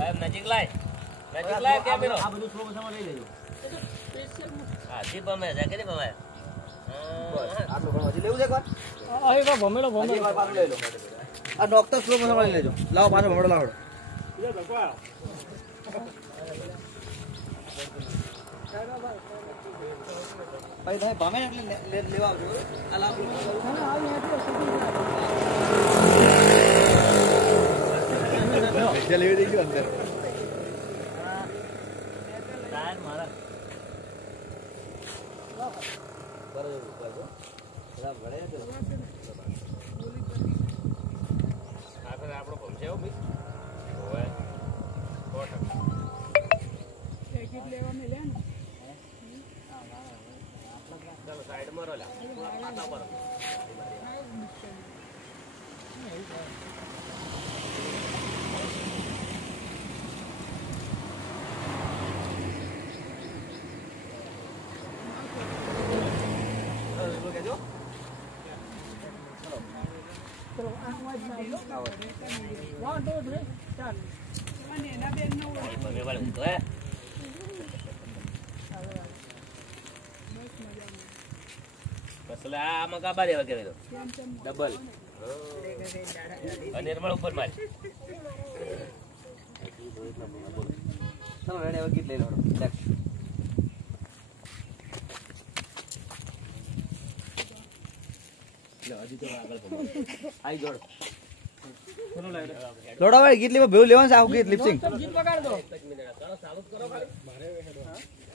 નજીક લાય કેમેરો આ બધું સ્લો મોશનમાં લઈ લેજો હા જી બમે છે કે બમે બસ આટલું ઘણું હજી લેવું છે એકવાર આ એક ભમેલો એકવાર પાછું લઈ લો આ ડોક્ટર સ્લો મોશનમાં લઈ લેજો લાવો પાછો ભમેલો લાવો એ ભગવા ભાઈ તમે ભમે એટલે લેવા આવજો આ લાવો પૈસા લેવી દઈ ગયો અંદર ટાયર મારા આપણો પહોંચે એવું ભાઈ લેવા મેં લે ને ચાલો સાઈડ માં રોલા પાટા પર આમાં કાબા દેવા કરે તો ડબલ નિર્મળ ઉપર માર ચલો રેડે હવે ગીત લઈ લો લોડા ભાઈ ગીત લેવા ભેવ લેવાનું છે આવું ગીત લિપસિંગ ગીત વગાડ દો ચાલો ચાલુ કરો ભાઈ